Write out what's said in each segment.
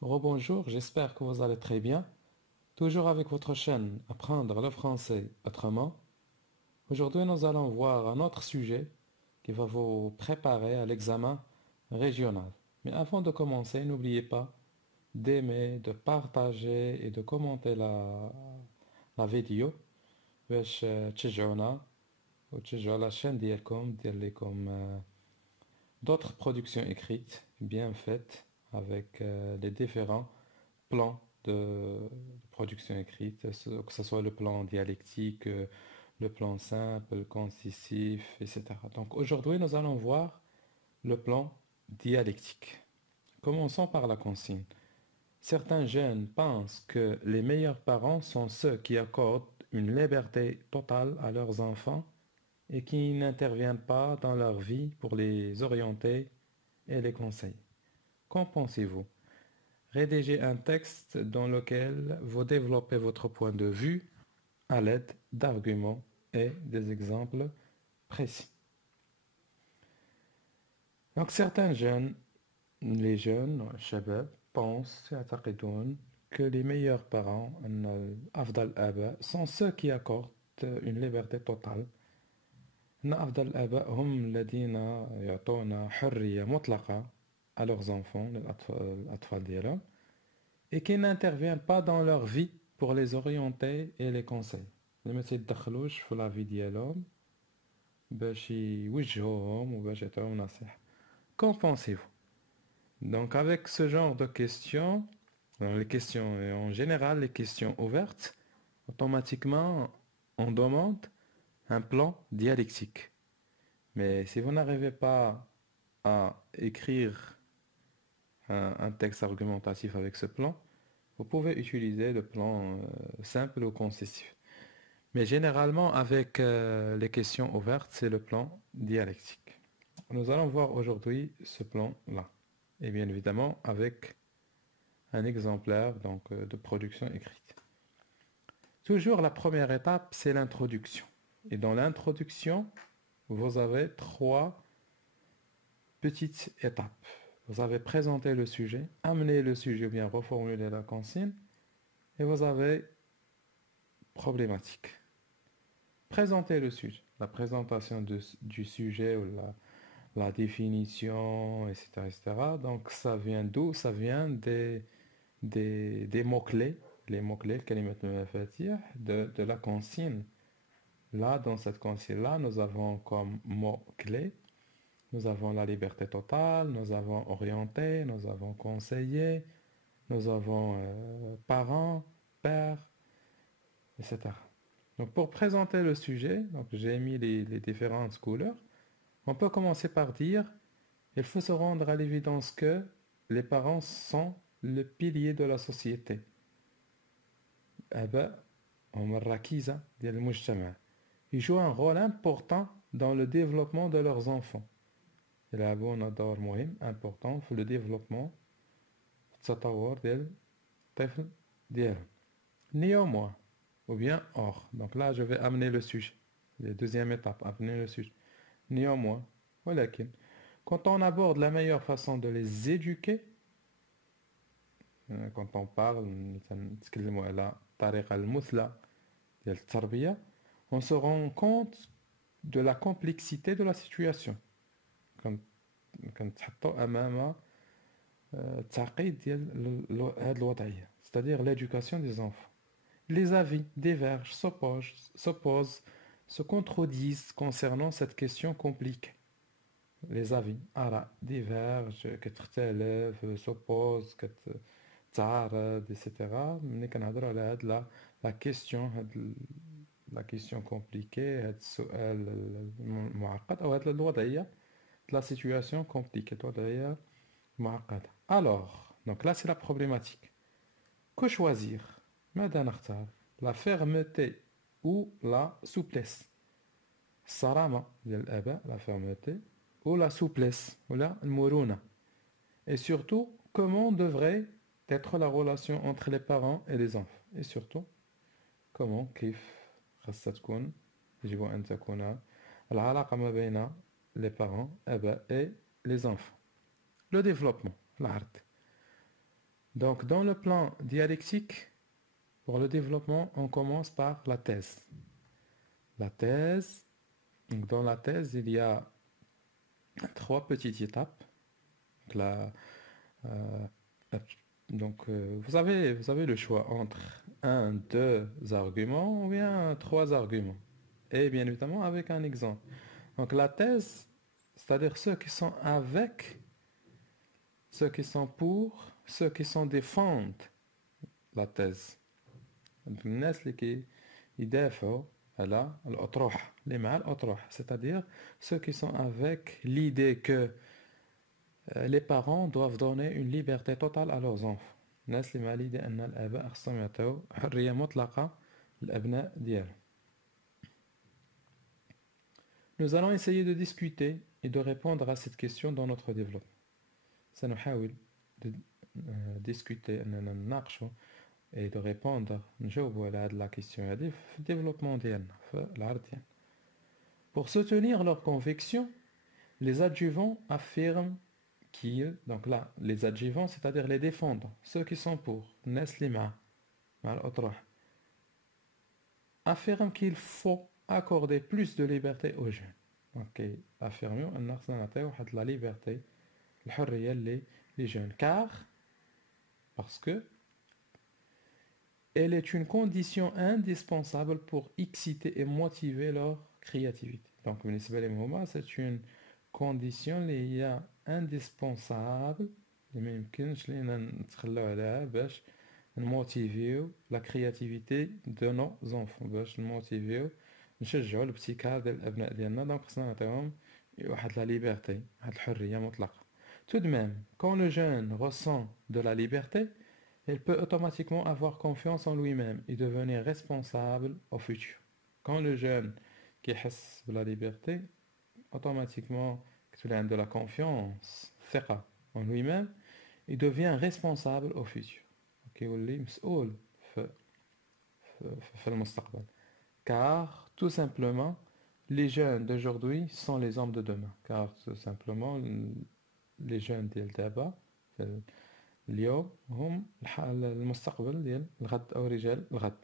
Rebonjour, j'espère que vous allez très bien. Toujours avec votre chaîne Apprendre le français autrement. Aujourd'hui, nous allons voir un autre sujet qui va vous préparer à l'examen régional. Mais avant de commencer, n'oubliez pas d'aimer, de partager et de commenter la vidéo باش تشجعونا وتشجعوا la chaîne ديالكم دير لكم d'autres productions écrites bien faites avec les différents plans de production écrite, que ce soit le plan dialectique, le plan simple, le concisif, etc. Donc aujourd'hui, nous allons voir le plan dialectique. Commençons par la consigne. Certains jeunes pensent que les meilleurs parents sont ceux qui accordent une liberté totale à leurs enfants et qui n'interviennent pas dans leur vie pour les orienter et les conseiller. Qu'en pensez-vous? Rédigez un texte dans lequel vous développez votre point de vue à l'aide d'arguments et des exemples précis. Donc certains jeunes, les jeunes, الشباب, pensent, يعتقدون que les meilleurs parents, أفضل الآباء, sont ceux qui accordent une liberté totale. أن أفضل الآباء هم الذين يعطون حرية مطلقة à leurs enfants, الأطفال ديالهم, et qui n'interviennent pas dans leur vie pour les orienter et les conseiller. اللي ما تيدخلوش في la vie ديالهم باش يوجهوهم وباش يعطيهم نصيحة. Qu'en pensez-vous? Donc avec ce genre de questions, les questions et en général les questions ouvertes, automatiquement on demande un plan dialectique. Mais si vous n'arrivez pas à écrire un texte argumentatif avec ce plan, vous pouvez utiliser le plan simple ou concisif. Mais généralement, avec les questions ouvertes, c'est le plan dialectique. Nous allons voir aujourd'hui ce plan-là. Et bien évidemment, avec un exemplaire de production écrite. Toujours la première étape, c'est l'introduction. Et dans l'introduction, vous avez trois petites étapes. Vous avez présenté le sujet, amené le sujet ou bien reformulé la consigne, et vous avez problématique. Présenter le sujet, la présentation du sujet ou la définition, etc., etc. Donc ça vient d'où? Ça vient des mots-clés, les mots-clés, de la consigne. Là, dans cette consigne-là, nous avons comme mots-clés, nous avons la liberté totale, nous avons orienté, nous avons conseillé, nous avons parents, père, etc. Donc pour présenter le sujet, donc j'ai mis les différentes couleurs. On peut commencer par dire, il faut se rendre à l'évidence que les parents sont le pilier de la société. الآباء هم الركيزة ديال المجتمع. Ils jouent un rôle important dans le développement de leurs enfants. يلعبون دور مهم important في le développement التطور ديال الطفل ديالهم. Néanmoins, ou bien or. Donc là, je vais amener le sujet. La deuxième étape, amener le sujet. Néanmoins, ولكن, quand on aborde la meilleure façon de les éduquer, quand on parle نتكلموا على الطريقة المثلى ديال التربية, on se rend compte de la complexité de la situation. كنتحطوا أمام التعقيد ديال هذه الوضعية, c'est-à-dire l'éducation des enfants. Les avis divergent, s'opposent, se contredisent concernant cette question compliquée. Les avis divergent, كتختلف, s'opposent, كتعارض, etc. ملي كنهضروا على هاد la question, la question compliquée, هاد السؤال المعقد أو هاد الوضعية, la situation compliquée, الوضعية معقدة. Alors, donc là c'est la problématique. Que choisir? ماذا نختار؟ La fermeté ou la souplesse? الصرامة ديال الآباء, la fermeté, ou la souplesse, ou la المرونة. Et surtout, comment devrait être la relation entre les parents et les enfants? Et surtout, comment, كيف خاصها تكون, يجب أن تكون العلاقة ما بين les parents, آباء, et les enfants. Le développement, العرض. Donc, dans le plan dialectique, pour le développement, on commence par la thèse. La thèse, donc dans la thèse, il y a trois petites étapes. Donc, euh, vous avez le choix entre un, deux arguments ou bien trois arguments. Et bien évidemment, avec un exemple. Donc, la thèse, c'est-à-dire ceux qui sont avec, ceux qui sont pour, ceux qui sont défendent la thèse. الناس اللي يدافعوا على الأطروحة اللي مع الأطروحة c'est-à-dire ceux qui sont avec l'idée que les parents doivent donner une liberté totale à leurs enfants الناس اللي مع l'idée أن الآباء خصهم يعطيو حرية مطلقة للأبناء ديالهم. Nous allons essayer de discuter et de répondre à cette question dans notre développement. سنحاول discuter أننا نناقشوا et de répondre نجاوبوا على هذه la question هذه في الديفلوبمون ديالنا في العرض ديالنا. Pour soutenir leur conviction, les adjuvants affirment qu'ils, donc là, les adjuvants, c'est-à-dire les défendants, ceux qui sont pour, الناس اللي مع الأطروحة, affirment qu'il faut accorder plus de liberté aux jeunes. Donc, affirmons أن خصنا نعطيو واحد la liberté, الحرية les jeunes, car, parce que elle est une condition indispensable pour exciter et motiver leur créativité. Donc, c'est une condition اللي هي indispensable اللي ما يمكنش لينا نتخلوا عليها باش نموتيفيو la créativité de nos enfants باش نموتيفيو نشجعوا الابتكار ديال الابناء ديالنا. دونك خصنا نعطيهم واحد la liberté, واحد الحرية مطلقة. Tout de même, quand le jeune ressent de la liberté, il peut automatiquement avoir confiance en lui-même et devenir responsable au futur. Quand le jeune qui a la liberté, automatiquement, qu'il a de la confiance, ثقة en lui-même, il devient responsable au futur. كيولي مسؤول في المستقبل. Car, tout simplement, les jeunes d'aujourd'hui sont les hommes de demain. Car, tout simplement, les jeunes ديال دابا اليوم هم المستقبل ديال الغد أو رجال الغد.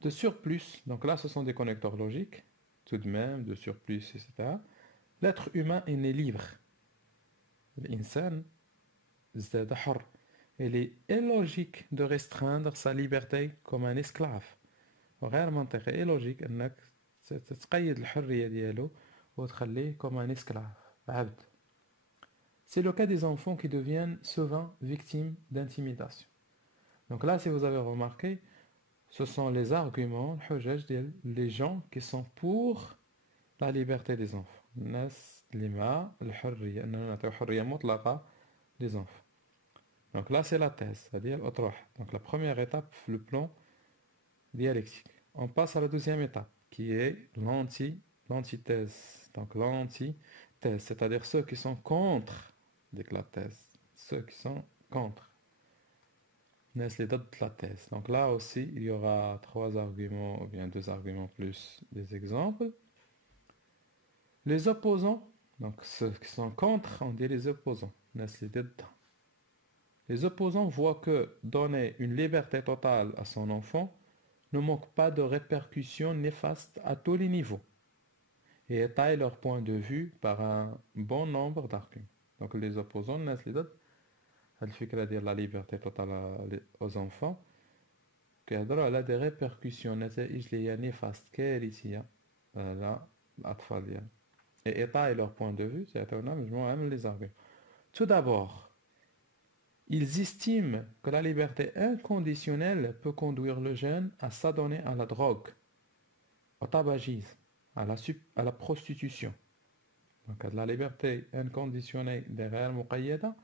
De surplus, donc là ce sont des connecteurs logiques, tout de même, de surplus, etc. L'être humain est né libre. الإنسان ازداد حر. Il est illogique de restreindre sa liberté comme un esclave. غير منطقي illogique أنك تقيد الحرية ديالو وتخليه comme un esclave, عبد. C'est le cas des enfants qui deviennent souvent victimes d'intimidation. Donc là, si vous avez remarqué, ce sont les arguments, les gens qui sont pour la liberté des enfants. Les enfants. Donc là, c'est la thèse, c'est-à-dire l'autroح. Donc la première étape, le plan dialectique. On passe à la deuxième étape, qui est l'antithèse. Donc l'antithèse, c'est-à-dire ceux qui sont contre la thèse, ceux qui sont contre. Les dates de la thèse. Donc là aussi, il y aura trois arguments, ou bien deux arguments plus des exemples. Les opposants, donc ceux qui sont contre, on dit les opposants. Les opposants voient que donner une liberté totale à son enfant ne manque pas de répercussions néfastes à tous les niveaux et étayent leur point de vue par un bon nombre d'arguments. Donc les opposants, la liberté totale aux enfants, elle a des répercussions néfastes كارثية على الأطفال ديالنا. Et étayent leur point de vue, c'est les arguments. Tout d'abord, ils estiment que la liberté inconditionnelle peut conduire le jeune à s'adonner à la drogue, au tabagisme, à la prostitution. Donc la liberté inconditionnelle derrière مقيدة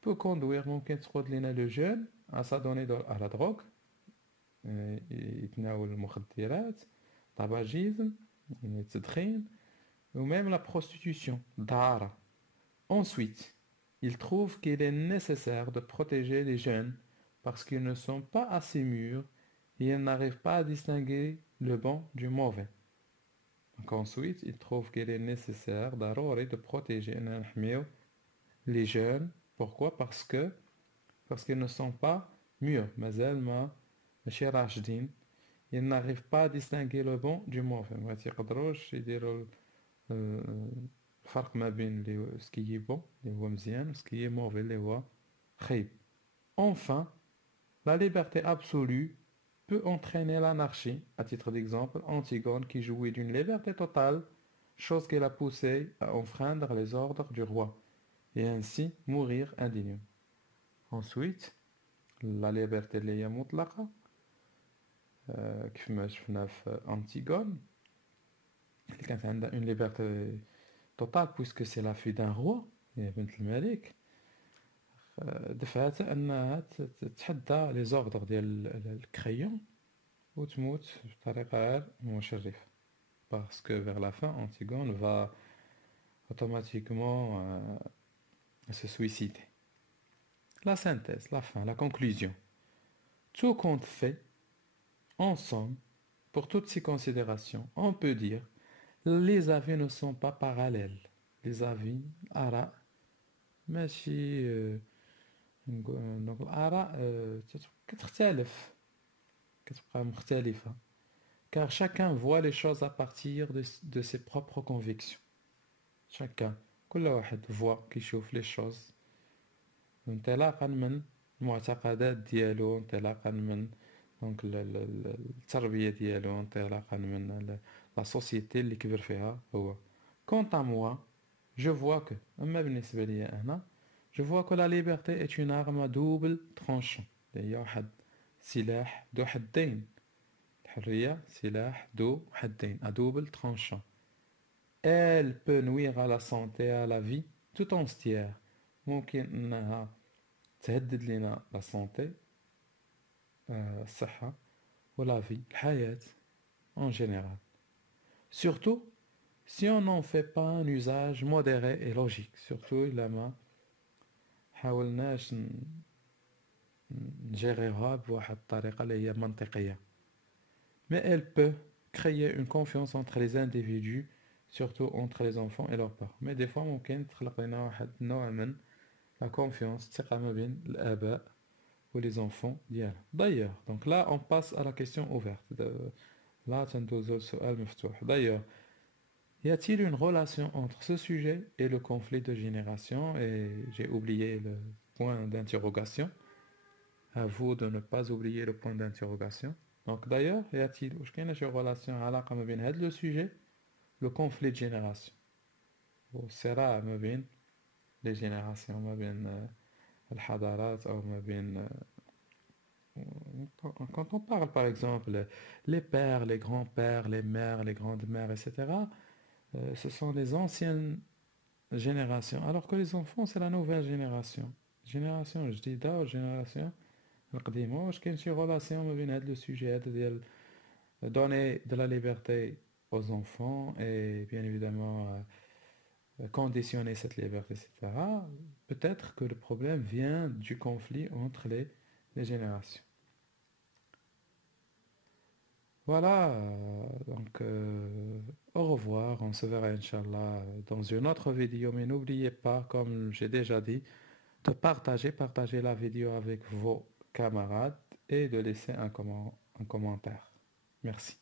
peut conduire ممكن تقود لنا le jeune à s'adonner à la drogue, يتناول المخدرات, tabagisme, التدخين, ou même la prostitution, dara. Ensuite, ils trouvent qu'il est nécessaire de protéger les jeunes parce qu'ils ne sont pas assez mûrs et ils n'arrivent pas à distinguer le bon du mauvais. Donc ensuite, ils trouvent qu'il est nécessaire de protéger les jeunes. Pourquoi? Parce que parce qu'ils ne sont pas mûrs. مازال ماشي راشدين. Ils n'arrivent pas à distinguer le bon du mauvais. ما تيقدروش يديروا الفرق ما بين ce qui est bon اللي هو مزيان ce qui est mauvais اللي هو خايب. Enfin, la liberté absolue peut entraîner l'anarchie. À titre d'exemple, Antigone qui jouit d'une liberté totale, chose qui l'a poussée à enfreindre les ordres du roi et ainsi mourir indignement. Ensuite, la liberté اللي هي مطلقة كيف ما شفنا في Antigone اللي كانت عندها une liberté totale puisque c'est la fille d'un roi هي بنت الملك دفعتها انها تتحدى لي زوردر ديال الكريون وتموت بطريقة غير مشرفة parce que vers la fin Antigone va automatiquement se suicider. La synthèse, la fin, la conclusion. Tout compte fait, en somme, pour toutes ces considérations, on peut dire les avis ne sont pas parallèles. Les avis, ara, ماشي donc الآراء كتختلف كتبقى مختلفة car chacun voit les choses à partir de ses propres convictions. Chacun كل واحد voit كيشوف les choses انطلاقا من المعتقدات ديالو انطلاقا من دونك التربية ديالو انطلاقا من la société اللي كبر فيها هو. Quant à moi, je vois que أما بالنسبة لي أنا je vois que la liberté est une arme à double tranchant. هي واحد سلاح ذو حدين. الحرية سلاح ذو حدين à double tranchant. Elle peut nuire à la santé et à la vie tout entière. ممكن أنها تهدد لنا la santé الصحة و la vie الحياة en général. Surtout si on n'en fait pas un usage modéré et logique. Surtout إلا ما حاولناش نجيريوها بواحد الطريقة اللي هي منطقية. Mais elle peut créer une confiance entre les individus, surtout entre les enfants et leurs parents. Mais des fois ممكن تخلق لنا واحد نوع من la confiance الثقة ما بين الآباء و les enfants ديالهم. D'ailleurs, donc là on passe à la question ouverte. Là تندوزو السؤال مفتوح. D'ailleurs, y a-t-il une relation entre ce sujet et le conflit de génération? Et j'ai oublié le point d'interrogation. À vous de ne pas oublier le point d'interrogation. Donc d'ailleurs, y a-t-il une relation علاقة ما بين هذا le sujet, le conflit de génération والصراع ما بين les générations ما بين الحضارات أو ما بين quand on parle par exemple les pères, les grands-pères, les mères, les grandes-mères, etc. Ce sont les anciennes générations, alors que les enfants, c'est la nouvelle génération. Génération جديدة و génération القديمة. واش كاين شي relation ما بين هاد le sujet هذا ديال donner de la liberté aux enfants et bien évidemment conditionner cette liberté, etc. Peut-être que le problème vient du conflit entre les générations. Voilà, donc au revoir, on se verra Inch'Allah dans une autre vidéo, mais n'oubliez pas, comme j'ai déjà dit, de partager la vidéo avec vos camarades et de laisser un commentaire. Merci.